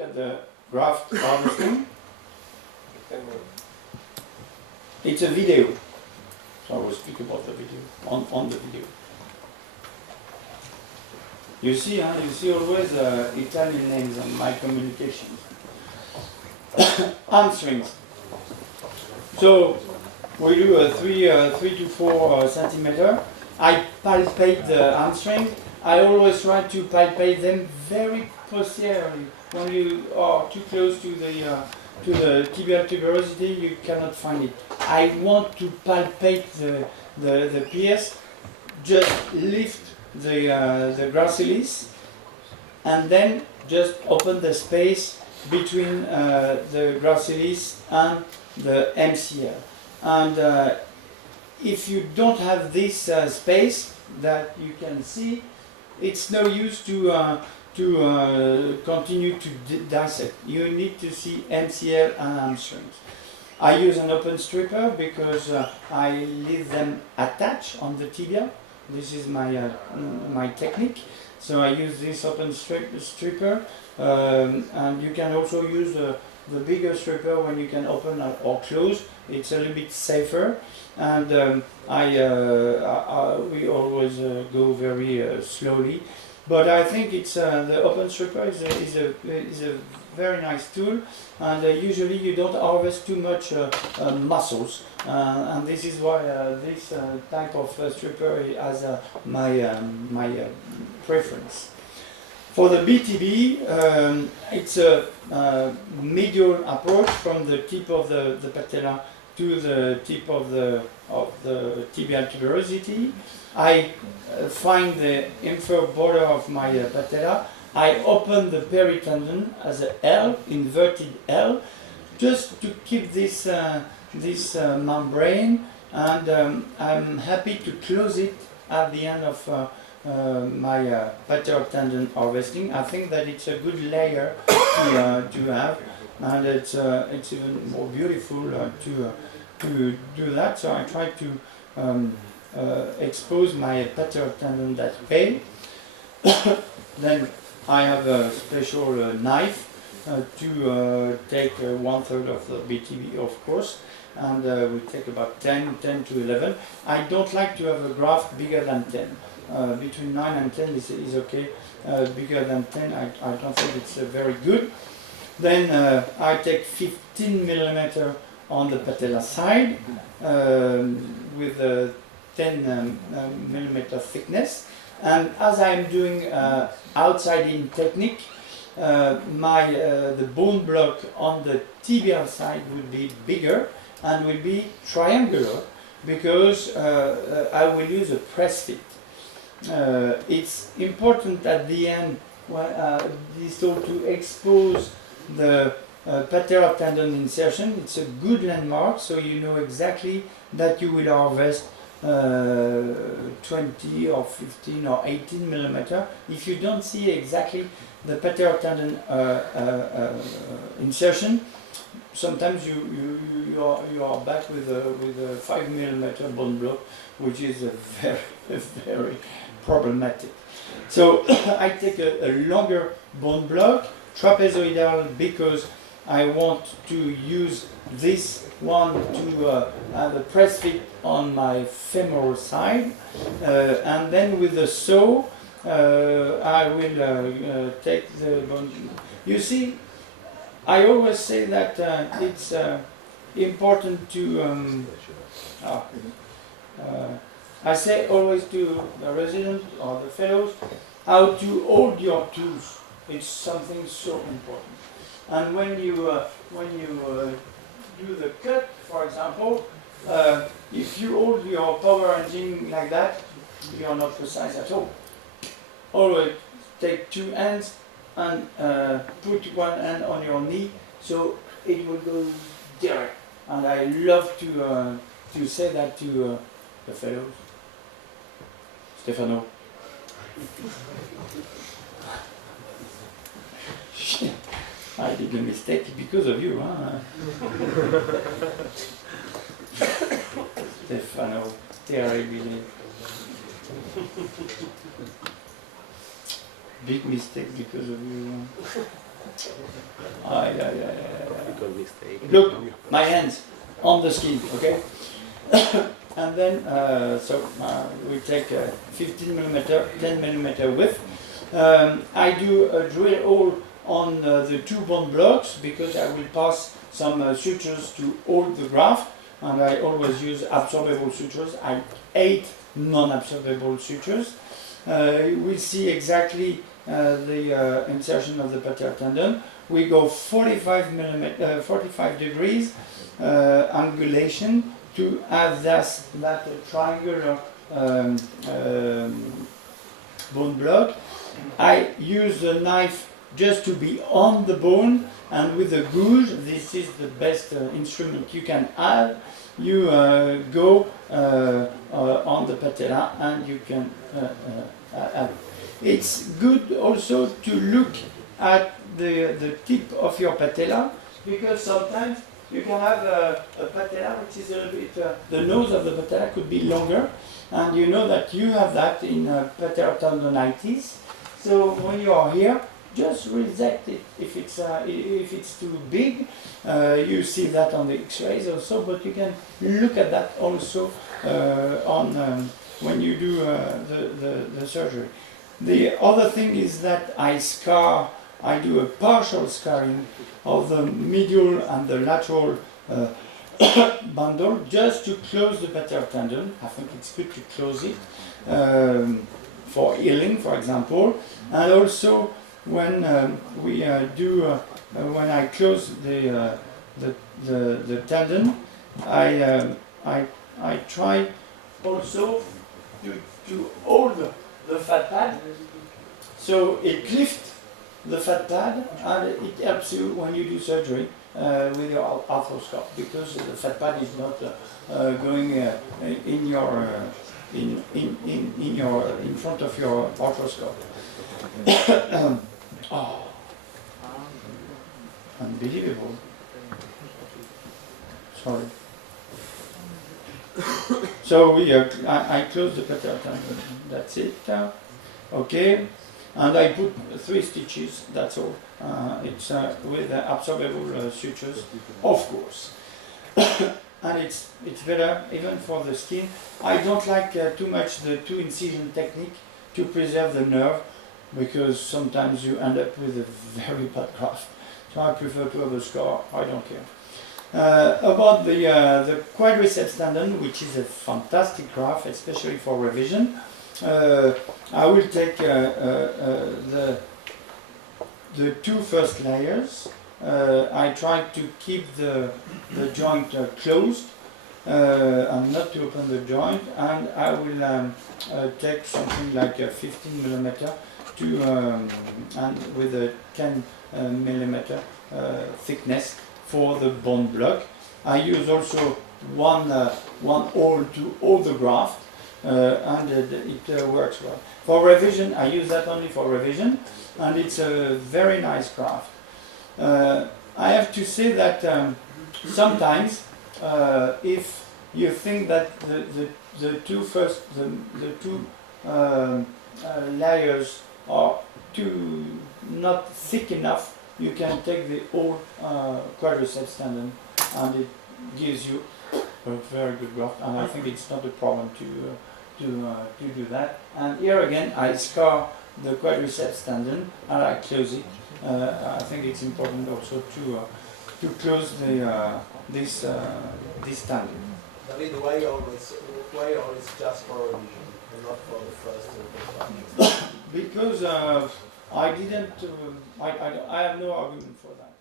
at the graft harvesting. It's a video, so I will speak about the video, on the video. You see always Italian names on my communications. Hamstrings. So we do a 3 to 4 centimeter. I palpate the hamstring. I always try to palpate them very posteriorly. When you are too close to the tibial tuberosity, you cannot find it. I want to palpate the pierce. Just lift the gracilis and then just open the space between the gracilis and the MCL. And if you don't have this space that you can see, it's no use to continue to dissect. You need to see MCL and hamstrings. I use an open stripper because I leave them attached on the tibia. This is my technique. So I use this open stripper, and you can also use the bigger stripper when you can open or close. It's a little bit safer, and we always go very slowly. But I think it's the open stripper is a very nice tool, and usually you don't harvest too much muscles, and this is why this type of stripper has my preference. For the BTB, it's a medial approach from the tip of the patella to the tip of the tibial tuberosity. I find the inferior border of my patella. I open the peritendon as a L, inverted L, just to keep this membrane, and I'm happy to close it at the end of my patellar tendon harvesting. I think that it's a good layer to have, and it's even more beautiful to do that. So I try to expose my patellar tendon that way. Then I have a special knife to take 1/3 of the BTB, of course, and we take about 10 to 11. I don't like to have a graft bigger than 10. Between 9 and 10 is okay. Bigger than 10, I don't think it's very good. Then I take 15 millimeter on the patella side with a 10 millimeter thickness. And as I am doing outside-in technique, the bone block on the tibial side will be bigger and will be triangular because I will use a press fit. It's important at the end to expose the patellar tendon insertion. It's a good landmark, so you know exactly that you will harvest 20 or 15 or 18 millimeter. If you don't see exactly the patellar tendon insertion, sometimes you are back with a 5 millimeter bone block, which is very problematic. So I take a longer bone block, trapezoidal, because I want to use this one to have a press fit on my femoral side, and then with the saw I will take the bone. You see, I always say that it's important to I say always to the residents or the fellows how to hold your tools. It's something so important. And when you do the cut, for example, if you hold your power engine like that, you are not precise at all. Always take two hands and put one hand on your knee, so it will go direct. And I love to say that to the fellows. Stefano. I did a mistake because of you, huh? Stefano, terribile. Big mistake because of you. Look, my hands on the skin, okay? And then, we take 15 millimeter, 10 millimeter width. I do a drill hole on the 2 bone blocks because I will pass some sutures to hold the graft, and I always use absorbable sutures. I hate non-absorbable sutures. We see exactly the insertion of the patellar tendon. We go 45 degrees angulation to have that triangular bone block. I use the knife just to be on the bone, and with the gouge, this is the best instrument you can have. You go on the patella and you can have. It's good also to look at the tip of your patella, because sometimes you can have a patella which is a little bit, the nose of the patella could be longer, and you know that you have that in patellar tendonitis. So when you are here, just resect it if it's too big. You see that on the X-rays also, but you can look at that also when you do the surgery. The other thing is that I do a partial scarring of the medial and the lateral bundle just to close the patellar tendon. I think it's good to close it for healing, for example, and also when when I close the tendon, I try also to hold the fat pad, so it lifts the fat pad, and it helps you when you do surgery with your arthroscope, because the fat pad is not going in front of your arthroscope. Oh, unbelievable. Sorry. So I close the patellar tendon. That's it. Okay. And I put 3 stitches, that's all. It's with absorbable sutures, of course. And it's better even for the skin. I don't like too much the 2 incision technique to preserve the nerve, because sometimes you end up with a very bad graft. So I prefer to have a scar, I don't care. About the quadriceps tendon, which is a fantastic graft, especially for revision. I will take the 2 first layers. I try to keep the joint closed and not to open the joint, and I will take something like a 15 millimeter and with a 10 millimeter thickness for the bone block. I use also one hole to hold the graft, and it works well. For revision, I use that only for revision, and it's a very nice graft. I have to say that sometimes, if you think that the two layers are not thick enough, you can take the whole quadriceps tendon, and it gives you a very good graft. And I think it's not a problem to do that. And here again, I scar the quadriceps tendon and I close it. I think it's important also to close this tendon. David, why always just for revision and not for the first Because I have no argument for that.